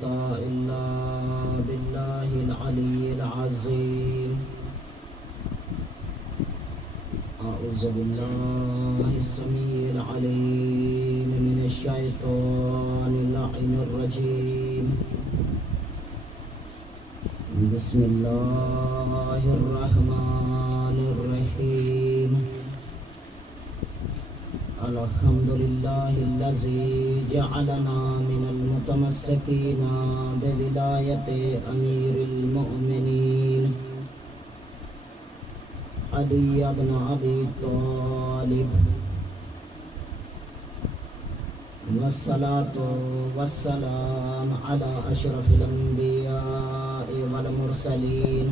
قوة إلا بالله العلي العظيم. أعوذ بالله السميع العليم من الشيطان اللعين الرجيم. بسم الله الرحمن الرحيم. الحمد لله الذي جعلنا من المتمسكين بولاية أمير المؤمنين علي بن أبي طالب، والصلاة والسلام على أشرف الأنبياء والمرسلين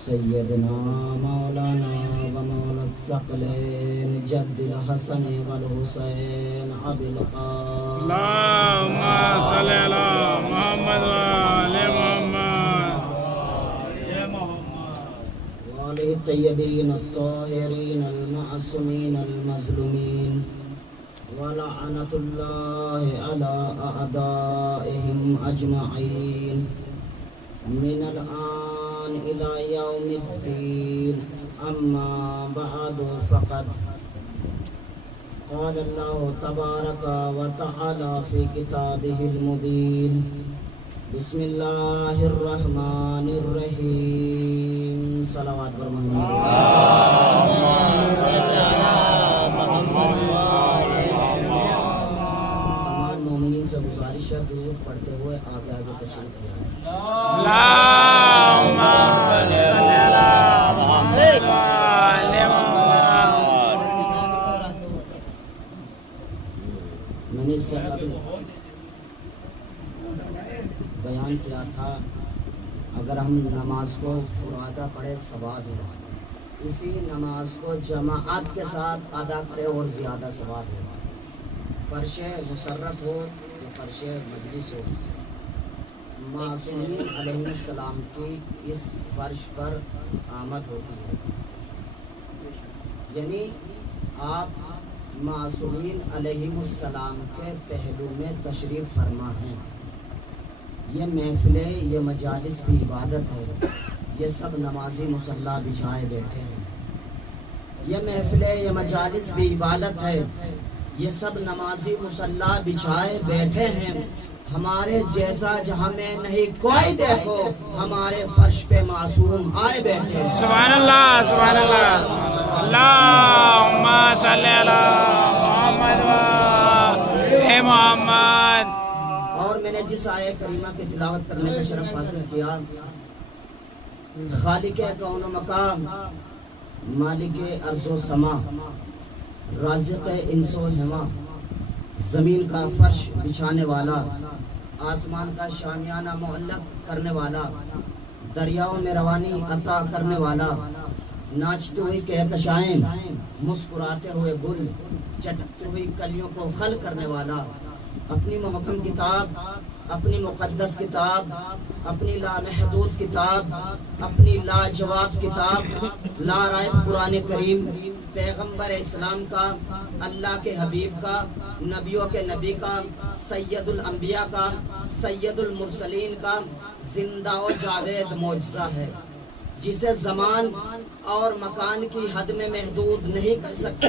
سيدنا مولانا ومولى الثقلين جد الحسن والحسين أبي القاسم اللهم صل على محمد وآل محمد وآله الطيبين الطاهرين المعصومين المظلومين، ولعنة الله على أعدائهم أجمعين من الآن إلى يوم الدين. أما بعد فقد قال الله تبارك وتعالى في كتابه المبين. بسم الله الرحمن الرحيم. صلوات بر محمد. تمام مومنین سے گزارش ہے درود پڑھتے ہوئے آگے آگے تشریف لائیں. اللهم صل على محمد وآل محمد. میں نے اس سے قبل بیان کیا تھا اگر ہم نماز کو فرادہ پڑھے ثواب ہے، اسی نماز کو جماعت کے ساتھ ادا کرے اور زیادہ ثواب ہے. فرش مسرت ہو یا فرش مجلس ہو، معصومین علیہ السلام کی اس فرش پر آمد ہوتی ہے. یعنی آپ معصومین علیہ السلام کے پہلو میں تشریف فرما ہیں. یہ محفلیں، یہ مجالس بھی عبادت ہے. یہ سب نمازی مصلی بچھائے بیٹھے ہیں. یہ محفلیں، یہ مجالس بھی عبادت ہے. یہ سب نمازی مصلی بچھائے بیٹھے ہیں. ہمارے جیسا جہاں میں نہیں کوئی دیکھو، ہمارے فرش پہ معصوم آئے بیٹھے ہیں. سبحان اللہ سبحان اللہ. اللهم صل على محمد وآل محمد. اور میں نے جس آیہ کریمہ کی تلاوت کرنے کا شرف حاصل کیا، خالق کون و مقام، مالک ارض و سما، رازق انس و حما، زمین کا فرش بچھانے والا، آسمان کا شامیانہ معلق کرنے والا، دریاؤں میں روانی عطا کرنے والا، ناچتی ہوئی کہکشائیں، مسکراتے ہوئے گل، چٹکتی ہوئی کلیوں کو خل کرنے والا، اپنی محکم کتاب، اپنی مقدس کتاب، اپنی لامحدود کتاب، اپنی لاجواب کتاب، لا رائب قرآن کریم، پیغمبر اسلام کا، اللہ کے حبیب کا، نبیوں کے نبی کا، سید الانبیاء کا، سید المرسلین کا زندہ و جاوید معجزہ ہے، جسے زمان اور مکان کی حد میں محدود نہیں کر سکتے.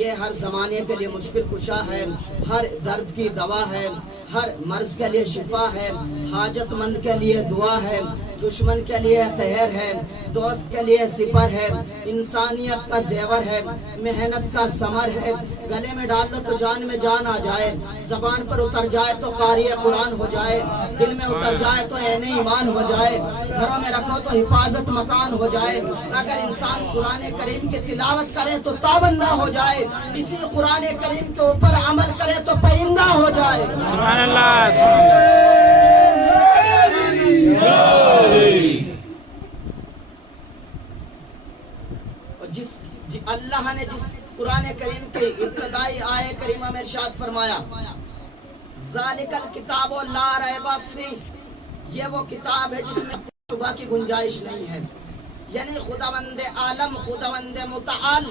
یہ ہر زمانے کے لیے مشکل کشا ہے، ہر درد کی دوا ہے، ہر مرض کے لیے شفا ہے، حاجت مند کے لیے دعا ہے، دشمن کے لیے خیر ہے، دوست کے لیے سپر ہے، انسانیت کا زیور ہے، محنت کا ثمر ہے. گلے میں ڈال لو تو جان میں جان آ جائے، زبان پر اتر جائے تو قاری قرآن ہو جائے، دل میں اتر جائے تو عین ایمان ہو جائے، گھروں میں رکھو تو حفاظت مکان ہو جائے. اگر انسان قرآن کریم کی تلاوت کرے تو تابندہ ہو جائے، اسی قرآن کریم کے اوپر عمل کرے تو پائندہ ہو جائے. سبحان اللہ سبحان اللہ نے جس قرآن کریم کی ابتدائی آیہ کریمہ میں ارشاد فرمایا، ذالک الکتاب لا ریب فیہ، یہ وہ کتاب ہے جس میں شبہ کی گنجائش نہیں ہے. یعنی خداوند عالم، خداوند متعال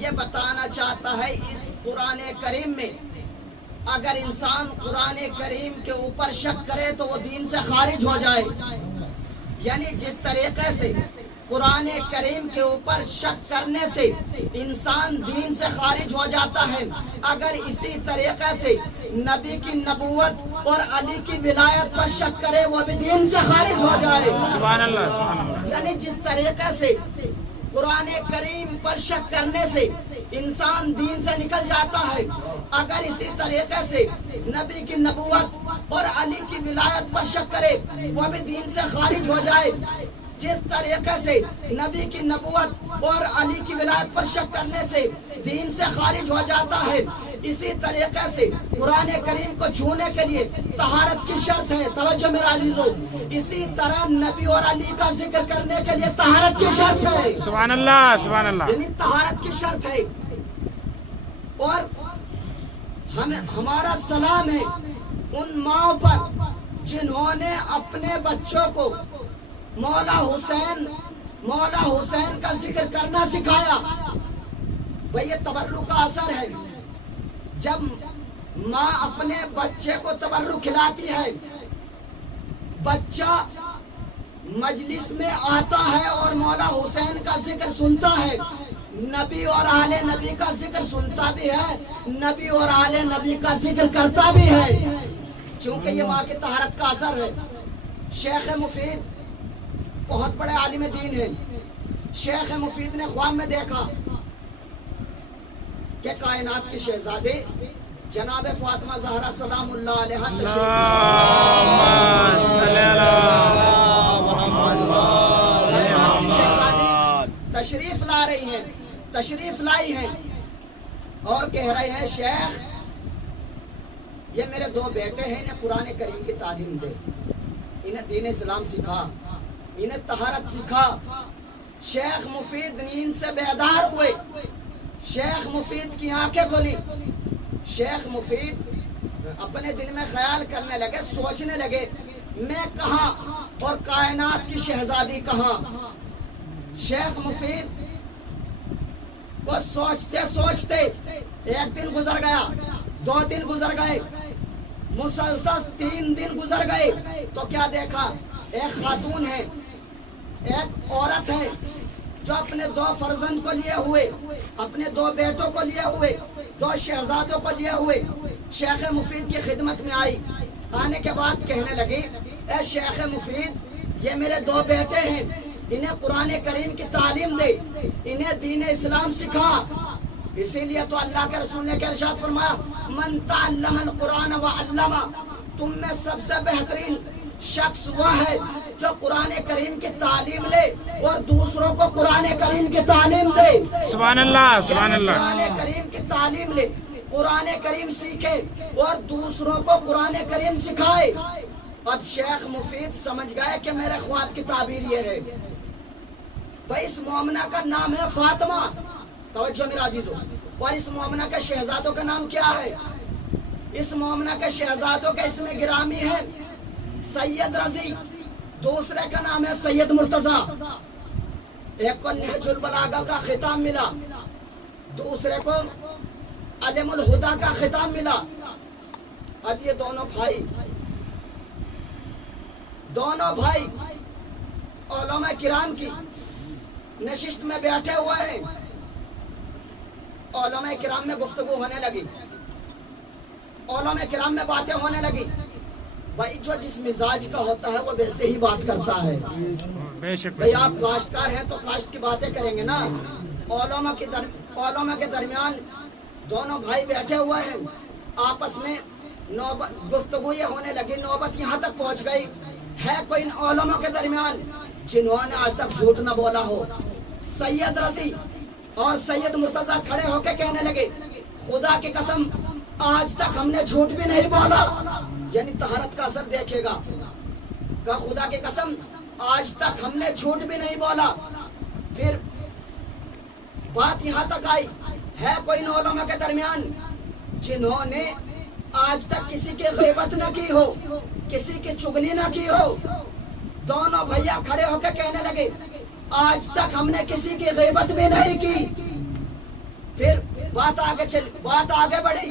یہ بتانا چاہتا ہے اس قرآن کریم میں اگر انسان قرآن کریم کے اوپر شک کرے تو وہ دین سے خارج ہو جائے. یعنی جس طریقے سے قرآن کریم کے اوپر شک کرنے سے انسان دین سے خارج ہو جاتا ہے، اگر اسی طریقے سے نبی کی نبوت اور علی کی ولایت پر شک کرے وہ بھی دین سے خارج ہو جائے. سبحان اللہ سبحان اللہ. یعنی جس طریقے سے قرآن کریم پر شک کرنے سے انسان دین سے نکل جاتا ہے، اگر اسی طریقے سے نبی کی نبوت اور علی کی ولایت پر شک کرے وہ بھی دین سے خارج ہو جائے. جس طریقے سے نبی کی نبوت اور علی کی ولایت پر شک کرنے سے دین سے خارج ہو جاتا ہے، اسی طریقے سے قرآن کریم کو چھونے کے لیے طہارت کی شرط ہے. توجہ میرے عزیزو، اسی طرح نبی اور علی کا ذکر کرنے کے لیے طہارت کی شرط ہے. سبحان اللہ سبحان اللہ. یعنی طہارت کی شرط ہے. اور ہمارا سلام ہے ان ماؤں پر جنہوں نے اپنے بچوں کو مولا حسین کا ذکر کرنا سکھایا. بھئی یہ تبرک کا اثر ہے. جب ماں اپنے بچے کو تبرک کھلاتی ہے، بچہ مجلس میں آتا ہے اور مولا حسین کا ذکر سنتا ہے، نبی اور آل نبی کا ذکر سنتا بھی ہے، نبی اور آل نبی کا ذکر کرتا بھی ہے، چونکہ یہ ماں کی طہارت کا اثر ہے. شیخ مفید بہت بڑے عالم دین ہیں. شیخ مفید نے خواب میں دیکھا کہ کائنات کی شہزادی جناب فاطمہ زہرا سلام اللہ علیہا تشریف لا رہی ہیں، تشریف لائی ہیں اور کہہ رہے ہیں شیخ یہ میرے 2 بیٹے ہیں، انہیں قرآن کریم کی تعلیم دے، انہیں دین اسلام سکھا، انہیں طہارت سکھا. شیخ مفید نیند سے بیدار ہوئے، شیخ مفید کی آنکھیں کھلی. شیخ مفید اپنے دل میں خیال کرنے لگے، سوچنے لگے میں کہاں اور کائنات کی شہزادی کہاں. شیخ مفید کو سوچتے سوچتے 1 دن گزر گیا، 2 دن گزر گئے، مسلسل 3 دن گزر گئے تو کیا دیکھا؟ ایک خاتون ہے، ایک عورت ہے جو اپنے 2 فرزند کو لیے ہوئے، اپنے 2 بیٹوں کو لیے ہوئے، 2 شہزادوں کو لیے ہوئے شیخ مفید کی خدمت میں آئی. آنے کے بعد کہنے لگی اے شیخ مفید یہ میرے 2 بیٹے ہیں، انہیں قرآن کریم کی تعلیم دے، انہیں دین اسلام سکھا. اسی لیے تو اللہ کے رسول نے کیا ارشاد فرمایا من تعلم القرآن وعلمہ، تم میں سب سے بہترین شخص وہ ہے جو قرآن کریم کی تعلیم لے اور دوسروں کو قرآن کریم کی تعلیم دے. سبحان اللہ سبحان اللہ. قرآن کریم کی تعلیم لے، قرآن کریم سیکھے اور دوسروں کو قرآن کریم سکھائے. اب شیخ مفید سمجھ گئے کہ میرے خواب کی تعبیر یہ ہے. بھائی اس مومنہ کا نام ہے فاطمہ، توجہ میرا عزیزو، اور اس مومنہ کے شہزادوں کا نام کیا ہے؟ اس مومنہ کے شہزادوں کا اسم گرامی ہے سید رضی، دوسرے کا نام ہے سید مرتضی. ایک کو نہج البلاغہ کا خطاب ملا، دوسرے کو علم الہدا کا خطاب ملا. اب یہ دونوں بھائی علماء کرام کی نشست میں بیٹھے ہوئے ہیں. علماء کرام میں گفتگو ہونے لگی، علماء کرام میں باتیں ہونے لگی. بھائی جو جس مزاج کا ہوتا ہے وہ ویسے ہی بات کرتا ہے. بھائی آپ کاشتکار ہیں تو کاشت کی باتیں کریں گے نا. علماء کے درمیان دونوں بھائی بیٹھے ہوئے ہیں، آپس میں گفتگو یہ ہونے لگی، نوبت یہاں تک پہنچ گئی ہے کوئی ان علماء کے درمیان جنہوں نے آج تک جھوٹ نہ بولا ہو. سید رضی اور سید مرتضی کھڑے ہو کے کہنے لگے خدا کی قسم آج تک ہم نے جھوٹ بھی نہیں بولا. یعنی طہارت کا اثر دیکھے گا. کہا خدا کی قسم آج تک ہم نے جھوٹ بھی نہیں بولا. پھر بات یہاں تک آئی ہے کوئی ان علماء کے درمیان جنہوں نے آج تک کسی کی غیبت نہ کی ہو، کسی کی چغلی نہ کی ہو. دونوں بھیا کھڑے ہو کے کہنے لگے آج تک ہم نے کسی کی غیبت بھی نہیں کی. پھر بات آگے بڑھی.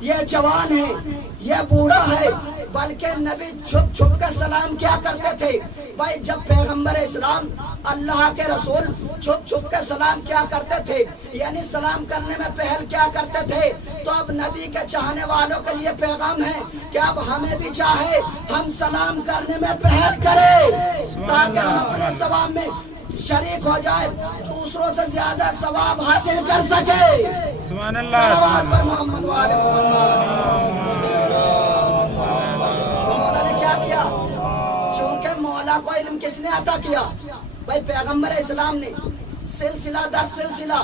یہ جوان ہے، یہ بوڑھا ہے، بلکہ نبی چھپ چھپ کر سلام کیا کرتے تھے۔ بھائی جب پیغمبر اسلام اللہ کے رسول چھپ چھپ کر سلام کیا کرتے تھے، یعنی سلام کرنے میں پہل کیا کرتے تھے، تو اب نبی کے چاہنے والوں کے لیے پیغام ہے کہ اب ہمیں بھی چاہے ہم سلام کرنے میں پہل کریں تاکہ ہم اپنے ثواب میں شریک ہو جائے، دوسروں سے زیادہ ثواب حاصل کر سکے۔ سبحان اللہ، صلوات پر محمد وآل محمد۔ مولا نے کیا کیا؟ چونکہ مولا کو علم کس نے عطا کیا؟ بھائی پیغمبر اسلام نے سلسلہ در سلسلہ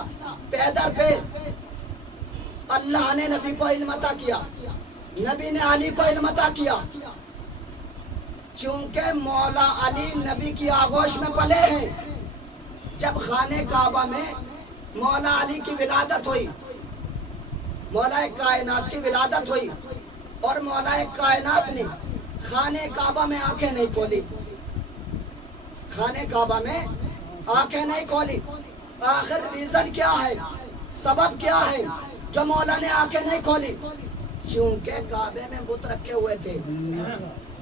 پے در پے اللہ نے نبی کو علم عطا کیا، نبی نے علی کو علم عطا کیا۔ چونکہ مولا علی نبی کی آغوش میں پلے ہیں، جب خانہ کعبہ میں مولا علی کی ولادت ہوئی، مولا کائنات کی ولادت ہوئی، اور مولا کائنات نے خانہ کعبہ میں آنکھیں نہیں کھولی، خانہ کعبہ میں آنکھیں نہیں کھولی۔ آخر ریزن کیا ہے، سبب کیا ہے جو مولا نے آنکھیں نہیں کھولی؟ چونکہ کعبے میں بت رکھے ہوئے تھے،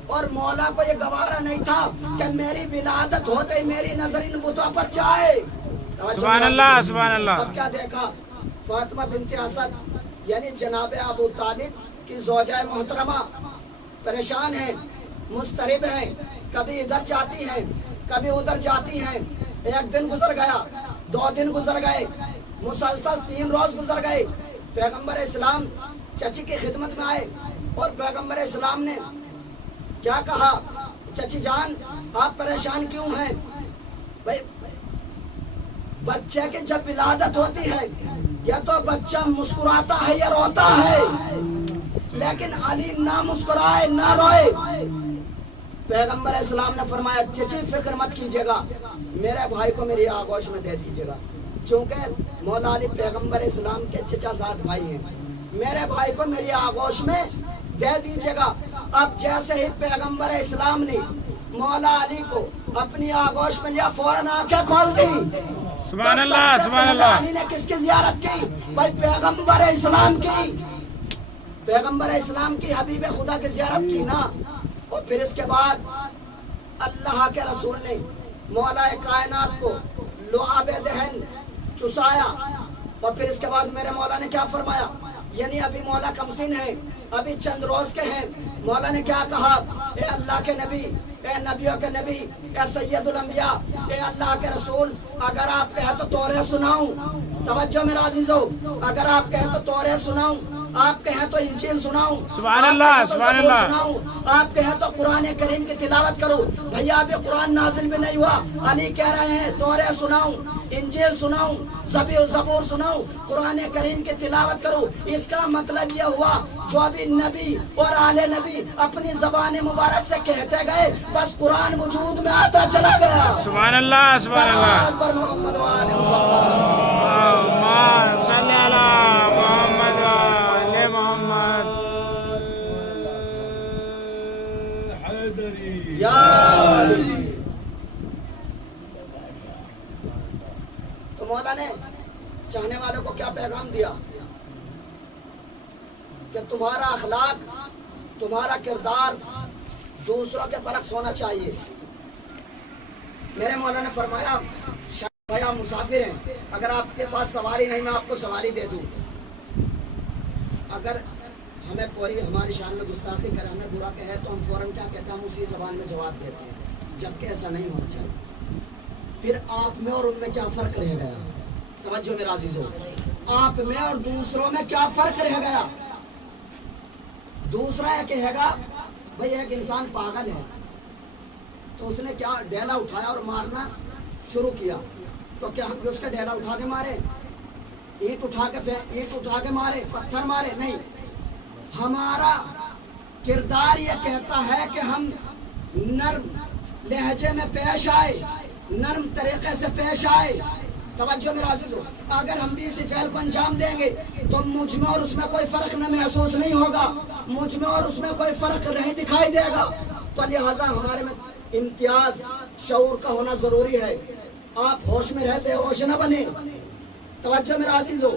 اور مولا کو یہ گوارا نہیں تھا کہ میری ولادت ہوتے ہی میری نظر ان بتوں پر جائے۔ سبحان اللہ، سبحان اللہ۔ اب کیا دیکھا؟ فاطمہ بنت اسد یعنی جناب ابو طالب کی زوجہ محترمہ پریشان ہیں، مضطرب ہیں، کبھی ادھر جاتی ہیں کبھی ادھر جاتی ہیں۔ ایک دن گزر گیا، 2 دن گزر گئے، مسلسل 3 روز گزر گئے۔ پیغمبر اسلام چچی کی خدمت میں آئے اور پیغمبر اسلام نے کیا کہا؟ چچی جان آپ پریشان کیوں ہیں؟ بھائی بچے کی جب ولادت ہوتی ہے یا تو بچہ مسکراتا ہے یا روتا ہے، لیکن علی نہ مسکرائے نہ روئے۔ پیغمبر اسلام نے فرمایا چچی فکر مت کیجیے گا، میرے بھائی کو میری آغوش میں دے دیجیے گا، چونکہ مولا علی پیغمبر اسلام کے چچا زاد بھائی ہیں، میرے بھائی کو میری آغوش میں دے دیجیے گا۔ اب جیسے ہی پیغمبر اسلام نے مولا علی کو اپنی آغوش میں لیا، فوراً آنکھیں کھول دی۔ سبحان اللہ، سبحان اللہ۔ علی نے کس کی زیارت کی؟ بھائی پیغمبر اسلام کی، پیغمبر اسلام کی، حبیب خدا کی زیارت کی نا۔ اور پھر اس کے بعد اللہ کے رسول نے مولا کائنات کو لعاب دہن چسایا، اور پھر اس کے بعد میرے مولا نے کیا فرمایا؟ یعنی ابھی مولا کمسن ہے، ابھی چند روز کے ہیں، مولا نے کیا کہا؟ اے اللہ کے نبی، اے نبیوں کے نبی، اے سید الانبیاء، اے اللہ کے رسول، اگر آپ کہیں تو تورے سناؤں، توجہ میرا عزیزو، اگر آپ کہیں تو تورے سناؤں، آپ کہیں تو انجیل سناؤں، سبحان اللہ، سبحان اللہ، آپ کہیں تو قرآن کریم کی تلاوت کرو۔ بھیا ابھی قرآن نازل بھی نہیں ہوا، علی کہہ رہے ہیں تورے سناؤں، انجیل سناؤں، زبور سناؤں، قرآن کریم کی تلاوت کرو۔ اس کا مطلب یہ ہوا جو ابھی نبی اور آل نبی اپنی زبان مبارک سے کہتے گئے، بس قرآن وجود میں آتا چلا گیا۔ سبحان اللہ، سبحان اللہ۔ صلوات پر محمد وآل محمد۔ اللہم صلی علی محمد وآل محمد۔ یا علی۔ تو مولا نے چاہنے والوں کو کیا پیغام دیا کہ تمہارا اخلاق، تمہارا کردار دوسروں کے برعکس ہونا چاہیے۔ میرے مولا نے فرمایا بھائی آپ مسافر ہیں، اگر آپ کے پاس سواری نہیں میں آپ کو سواری دے دوں، اگر ہمیں کوئی ہماری شان میں گستاخی کرے، ہمیں برا کہے تو ہم فوراً کیا کہتے ہیں؟ ہم اسی زبان میں جواب دیتے ہیں، جبکہ ایسا نہیں ہونا چاہیے۔ پھر آپ میں اور ان میں کیا فرق رہ گیا؟ توجہ میرا عزیزو، آپ میں اور دوسروں میں کیا فرق رہ گیا؟ دوسرا یہ کہے گا بھئی ایک انسان پاگل ہے، تو اس نے کیا ڈیلا اٹھایا اور مارنا شروع کیا، تو کیا ہم اس کا ڈیلا اٹھا کے مارے، اینٹ اٹھا کے مارے، پتھر مارے؟ نہیں، ہمارا کردار یہ کہتا ہے کہ ہم نرم لہجے میں پیش آئے، نرم طریقے سے پیش آئے۔ توجہ میرا عزیز ہو، اگر ہم بھی اسی فعل کو انجام دیں گے تو مجھ میں اور اس میں کوئی فرق نہ محسوس نہیں ہوگا، مجھ میں اور اس میں کوئی فرق نہیں دکھائی دے گا۔ تو لہٰذا ہمارے میں امتیاز شعور کا ہونا ضروری ہے۔ آپ ہوش میں رہے بے ہوش نہ بنے۔ توجہ میرا عزیز ہو،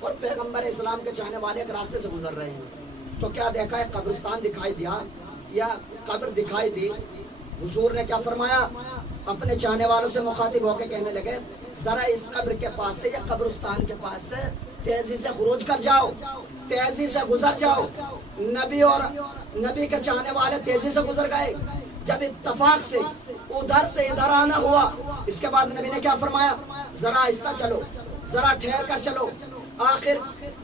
اور پیغمبر اسلام کے چاہنے والے ایک راستے سے گزر رہے ہیں تو کیا دیکھا؟ ایک قبرستان دکھائی دیا یا قبر دکھائی دی. حضور نے کیا فرمایا؟ اپنے چاہنے والوں سے مخاطب ہو کے کہنے لگے ذرا اس قبر کے پاس سے یا قبرستان کے پاس سے تیزی سے خروج کر جاؤ، تیزی سے گزر جاؤ. نبی اور نبی کے چاہنے والے تیزی سے گزر گئے. جب اتفاق سے ادھر سے ادھر آنا ہوا، اس کے بعد نبی نے کیا فرمایا؟ ذرا آہستہ چلو، ذرا ٹھہر کر چلو. آخر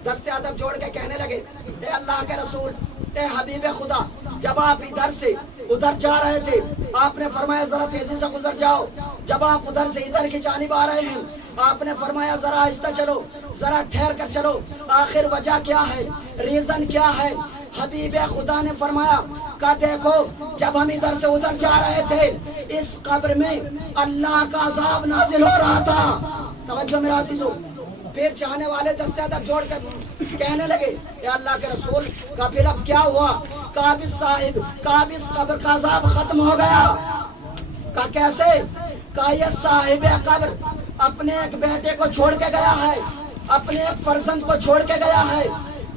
دست ادب جوڑ کے کہنے لگے اے اللہ کے رسول، اے حبیب خدا، جب آپ ادھر سے ادھر جا رہے تھے آپ نے فرمایا ذرا تیزی سے گزر جاؤ. جب آپ ادھر سے ادھر کی جانب آ رہے ہیں آپ نے فرمایا ذرا آہستہ چلو، ذرا ٹھہر کر چلو. آخر وجہ کیا ہے؟ ریزن کیا ہے؟ حبیب خدا نے فرمایا کہ دیکھو جب ہم ادھر سے ادھر جا رہے تھے اس قبر میں اللہ کا عذاب نازل ہو رہا تھا. توجہ میرا عزیزو. پھر چاہنے والے دست ادب جوڑ کر کہنے لگے اے اللہ کے رسول کا پھر اب کیا ہوا؟ قابض صاحب، قابض قبر کا عذاب ختم ہو گیا. کہا کیسے؟ کہا یہ صاحب قبر اپنے ایک بیٹے کو چھوڑ کے گیا ہے، اپنے ایک فرزند کو چھوڑ کے گیا ہے.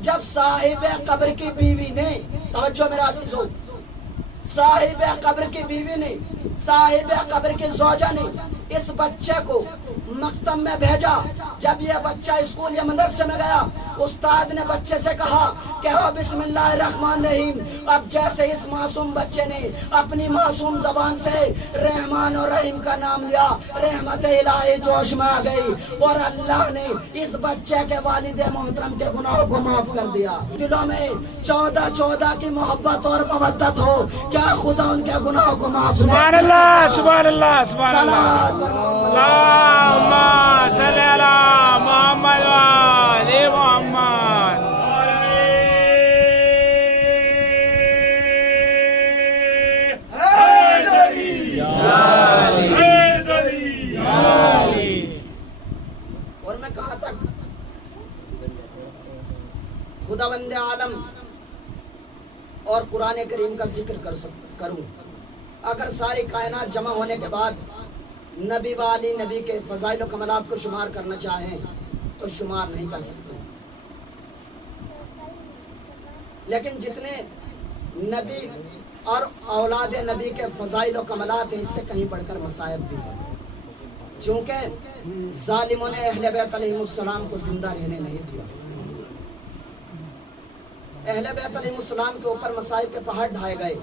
جب صاحب قبر کی بیوی نے، توجہ میرا عزیزو، صاحب قبر کی بیوی نے، صاحب قبر کی زوجہ نے اس بچے کو مکتب میں بھیجا. جب یہ بچہ اسکول یا مدرسے میں گیا استاد نے بچے سے کہا کہو بسم اللہ الرحمن الرحیم. اب جیسے اس معصوم بچے نے اپنی معصوم زبان سے رحمان اور رحیم کا نام لیا، رحمت الہی جوش میں آ گئی اور اللہ نے اس بچے کے والد محترم کے گناہوں کو معاف کر دیا. دلوں میں 14 کی محبت اور مودت ہو، کیا خدا ان کے گناہوں کو معاف نہیں؟ سبحان اللہ، سبحان اللہ، سبحان اللہ. اللہم صلی علی محمد و آل محمد. اور میں کہاں تک خداوند عالم اور قرآن کریم کا ذکر کروں؟ اگر ساری کائنات جمع ہونے کے بعد نبی والی نبی کے فضائل و کمالات کو شمار کرنا چاہیں تو شمار نہیں کر سکتے. لیکن جتنے نبی اور اولاد نبی کے فضائل و کمالات ہیں اس سے کہیں بڑھ کر مصائب بھی ہیں. چونکہ ظالموں نے اہل بیت علیہ السلام کو زندہ رہنے نہیں دیا. اہل بیت علیہ السلام کے اوپر مصائب کے پہاڑ ڈھائے گئے.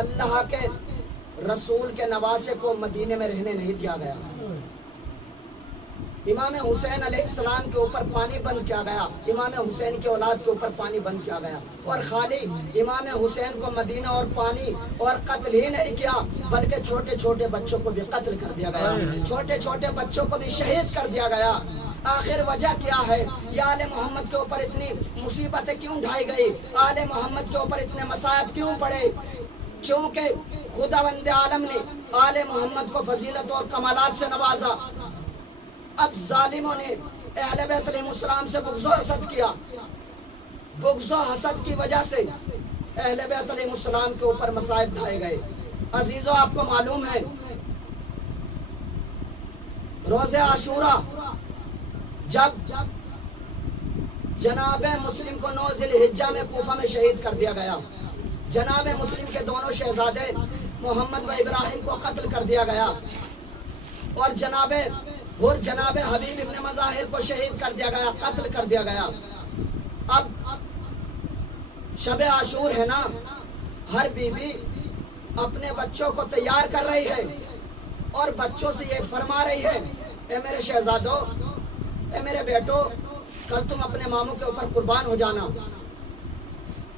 اللہ کے رسول کے نواسے کو مدینے میں رہنے نہیں دیا گیا. امام حسین علیہ السلام کے اوپر پانی بند کیا گیا، امام حسین کی اولاد کے اوپر پانی بند کیا گیا. اور خالی امام حسین کو مدینہ اور پانی اور قتل ہی نہیں کیا بلکہ چھوٹے چھوٹے بچوں کو بھی قتل کر دیا گیا، چھوٹے چھوٹے بچوں کو بھی شہید کر دیا گیا. آخر وجہ کیا ہے؟ یا آل محمد کے اوپر اتنی مصیبتیں کیوں ڈھائی گئی؟ آل محمد کے اوپر اتنے مصائب کیوں پڑے؟ چونکہ خداوند عالم نے آل محمد کو فضیلت اور کمالات سے نوازا. اب ظالموں نے اہل بیت علیہ السلام سے بغض و حسد کیا. بغض و حسد کی وجہ سے اہل بیت علیہ السلام کے اوپر مصائب ڈھائے گئے. عزیزو آپ کو معلوم ہے روز عاشورہ جب جناب مسلم کو 9 ذی الحجہ میں کوفہ میں شہید کر دیا گیا، جناب مسلم کے دونوں شہزادے محمد و ابراہیم کو قتل کر دیا گیا اور جناب حبیب ابن مظاہر کو شہید کر دیا گیا، قتل کر دیا گیا. اب شب عاشور ہے نا، ہر بیوی اپنے بچوں کو تیار کر رہی ہے اور بچوں سے یہ فرما رہی ہے اے میرے شہزادوں، اے میرے بیٹو، کل تم اپنے ماموں کے اوپر قربان ہو جانا،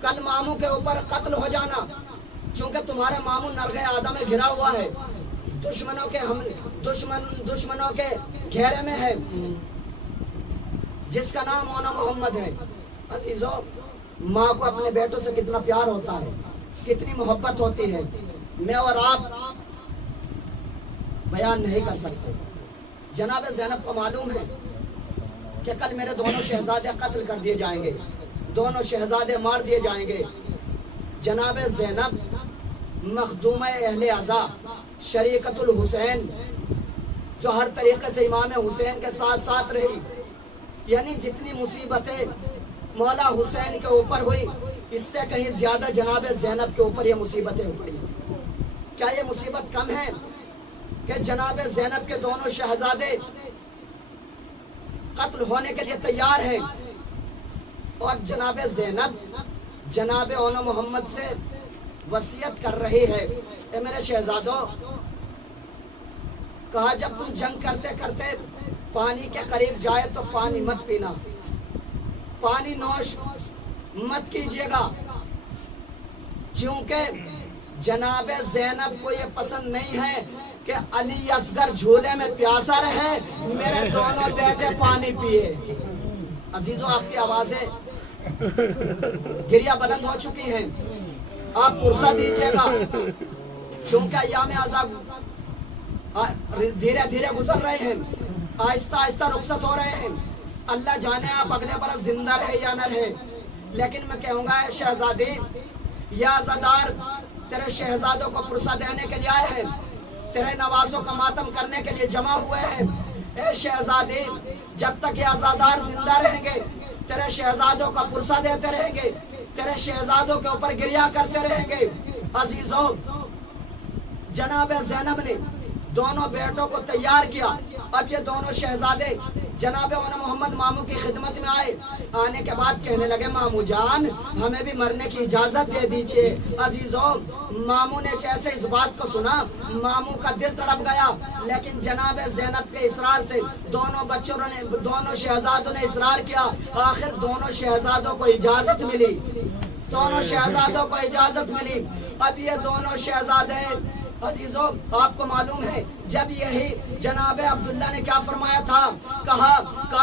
کل ماموں کے اوپر قتل ہو جانا، چونکہ تمہارا ماموں نرغے آدم میں گھرا ہوا ہے، دشمنوں کے گھیرے میں ہے، جس کا نام مونا محمد ہے. عزیزو ماں کو اپنے بیٹوں سے کتنا پیار ہوتا ہے، کتنی محبت ہوتی ہے، میں اور آپ بیان نہیں کر سکتے. جناب زینب کو معلوم ہے کہ کل میرے دونوں شہزادے قتل کر دیے جائیں گے، دونوں شہزادے مار دیے جائیں گے. جناب زینب مخدومہ اہل عزا شریکت الحسین جو ہر طریقے سے امام حسین کے ساتھ ساتھ رہی. یعنی جتنی مصیبتیں مولا حسین کے اوپر ہوئی اس سے کہیں زیادہ جناب زینب کے اوپر یہ مصیبتیں پڑی. کیا یہ مصیبت کم ہے کہ جناب زینب کے دونوں شہزادے قتل ہونے کے لیے تیار ہیں اور جناب زینب جناب اون محمد سے وصیت کر رہی ہے اے میرے شہزادوں، کہا جب تم جنگ کرتے کرتے پانی کے قریب جائے تو پانی مت پینا، پانی نوش مت کیجیے گا، کیونکہ جناب زینب کو یہ پسند نہیں ہے کہ علی اصغر جھولے میں پیاسا رہے، میرے دونوں بیٹے پانی پیے. عزیزوں آپ کی آوازیں گریہ بلند ہو چکی ہیں، آپ پرسہ دیجیے گا کیونکہ ایام عذاب دھیرے دھیرے گزر رہے ہیں، آہستہ آہستہ رخصت ہو رہے ہیں. اللہ جانے آپ اگلے برس زندہ رہے یا نہ رہے، لیکن میں کہوں گا اے شہزادی یا عزادار تیرے شہزادوں کو پرسہ دینے کے لیے آئے ہیں، تیرے نوازوں کا ماتم کرنے کے لیے جمع ہوئے ہیں. اے شہزادی جب تک یہ عزادار زندہ رہیں گے تیرے شہزادوں کا پرسہ دیتے رہیں گے، تیرے شہزادوں کے اوپر گریہ کرتے رہیں گے. عزیزوں جناب زینب نے دونوں بیٹوں کو تیار کیا. اب یہ دونوں شہزادے جناب اون محمد ماموں کی خدمت میں آئے. آنے کے بعد کہنے لگے ماموں جان ہمیں بھی مرنے کی اجازت دے دیجئے. عزیزوں ماموں نے جیسے اس بات کو سنا ماموں کا دل تڑپ گیا، لیکن جناب زینب کے اصرار سے دونوں شہزادوں نے اصرار کیا. آخر دونوں شہزادوں کو اجازت ملی، دونوں شہزادوں کو اجازت ملی. اب یہ دونوں شہزادے عزیزوں آپ کو معلوم ہے جب یہی جناب عبداللہ نے کیا فرمایا تھا، کہا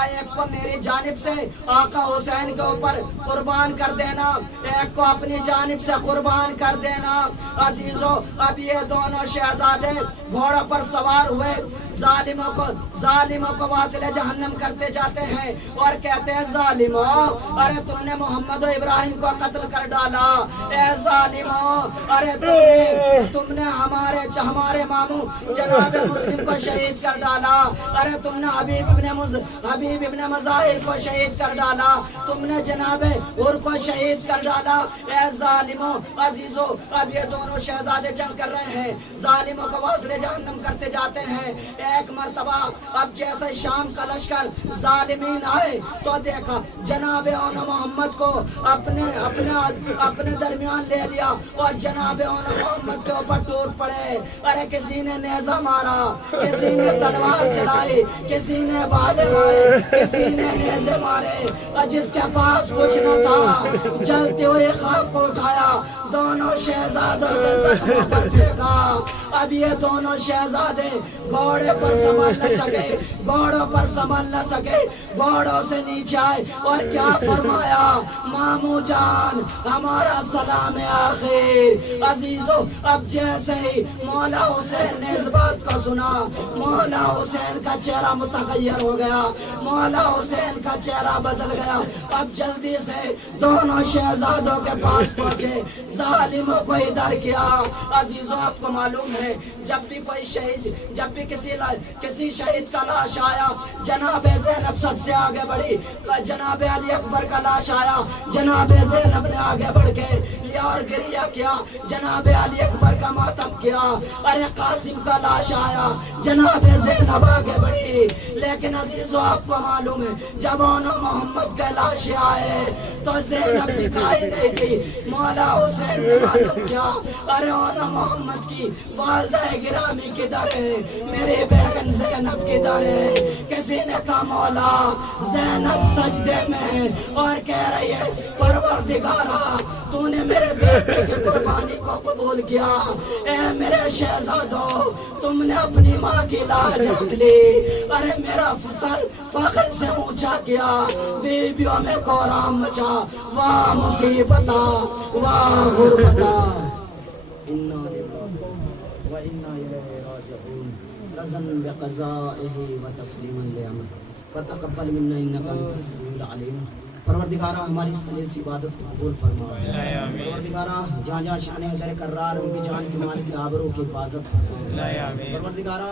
ایک کو میری جانب سے آقا حسین کے اوپر قربان کر دینا، ایک کو اپنی جانب سے قربان کر دینا. عزیزوں اب یہ دونوں شہزادے گھوڑوں پر سوار ہوئے ظالموں کو واصل جہنم کرتے جاتے ہیں اور کہتے ہیں ظالموں ارے تم نے محمد و ابراہیم کو قتل کر ڈالا، اے ظالموں ارے تم نے ہمارے ماموں جناب مسلم کو شہید کر ڈالا، ارے تم نے حبیب ابن مظاہر کو شہید کر ڈالا، تم نے جناب عر کو شہید کر ڈالا، اے ظالموں. عزیزوں اب یہ دونوں شہزادے جنگ کر رہے ہیں، ظالموں کو واصل جہنم کرتے جاتے ہیں. ایک مرتبہ اب جیسے شام کا لشکر ظالمین آئے تو دیکھا جناب اون محمد کو اپنے درمیان لے لیا اور جناب اون محمد کے اوپر ٹوٹ پڑے. ارے کسی نے نیزہ مارا، کسی نے تلوار چلائی، کسی نے بالے مارے، کسی نے نیزے مارے، اور جس کے پاس کچھ نہ تھا جلتی ہوئی خاک کو اٹھایا دونوں شہزادوں کے زخموں پر پھینکا. اب یہ دونوں شہزادے گھوڑوں پر سنبھل نہ سکے، گھوڑوں سے نیچے آئے اور کیا فرمایا ماموں جان ہمارا سلام آخر. عزیزوں اب جیسے ہی مولا حسین نے اس بات کو سنا مولا حسین کا چہرہ متغیر ہو گیا، مولا حسین کا چہرہ بدل گیا. اب جلدی سے دونوں شہزادوں کے پاس پہنچے، ظالموں کو ادھر کیا. عزیزوں آپ کو معلوم ہے جب بھی کسی شہید کا لاش آیا جناب زینب سب سے آگے بڑھی، جناب علی اکبر کا لاش آیا جناب زینب نے آگے بڑھ کے لیا اور گریہ کیا، جناب علی اکبر کا ماتم کیا. ارے قاسم کا لاش آیا جناب زینب آگے بڑھی. لیکن عزیزوں آپ کو معلوم ہے جب اون محمد کے لاش آئے تو زینب دکھائی نہیں دی. مولا حسین نے معلوم کیا ارے اون محمد کی والدہ گرامی کدھر ہے، میری بہن زینب کدھر ہے. کسی نے کہا مولا زینب سجدے میں ہے اور کہہ رہی ہے پروردگارا تو نے میرے بیٹے کی قربانی کو قبول کیا، اے میرے شہزادوں تم نے اپنی ماں کی لاج رکھ لی، ارے میرا سر فخر سے اونچا کیا، بیویوں میں کورام مچا، واہ مصیبتا واہ غربتا. رضا بقضائه وتسلیما لامره فتقبل منا انك انت السميع العليم. پروردگارہ ہماری اس قلیل سی عبادت کو قبول فرما. پروردگارہ جہاں شان حیدر کرار ان کی جان کی مال کی آبرو کی حفاظت فرما. پروردگارہ